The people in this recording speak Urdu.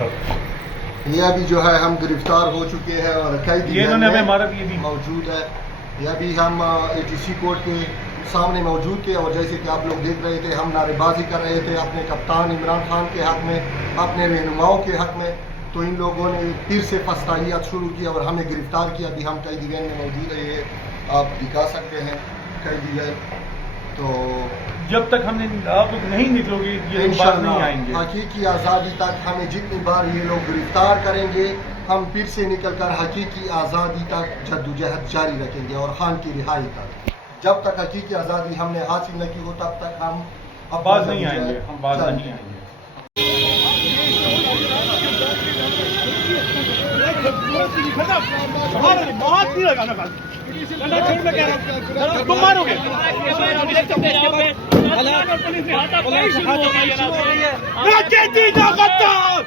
یہ ابھی جو ہے ہم گرفتار ہو چکے ہیں اور قیدی یہ انہوں نے ہمیں مارا بھی موجود ہے. یہ ابھی ہم ATC کورٹ کے سامنے موجود تھے اور جیسے کہ آپ لوگ دیکھ رہے تھے ہم نعرے بازی کر رہے تھے اپنے کپتان عمران خان کے حق میں، اپنے رہنماؤں کے حق میں. تو ان لوگوں نے پھر سے فسادیات شروع کی اور ہمیں گرفتار کیا. ابھی ہم قیدی وین میں موجود ہے، یہ آپ دکھا سکتے ہیں قیدی وین. تو جب تک ہم نے آپ لوگ نہیں نکلو گے یہ لوگ باہر نہیں آئیں گے. حقیقی آزادی تک ہمیں جتنی بار یہ لوگ گرفتار کریں گے ہم پھر سے نکل کر حقیقی آزادی تک جدوجہد جاری رکھیں گے اور خان کی رہائی تک. جب تک حقیقی آزادی ہم نے حاصل نہ کی ہو تب تک ہم باز نہیں آئیں گے، ہم باز نہیں آئیں گے. بہت نہیں لگانا تم مارو گے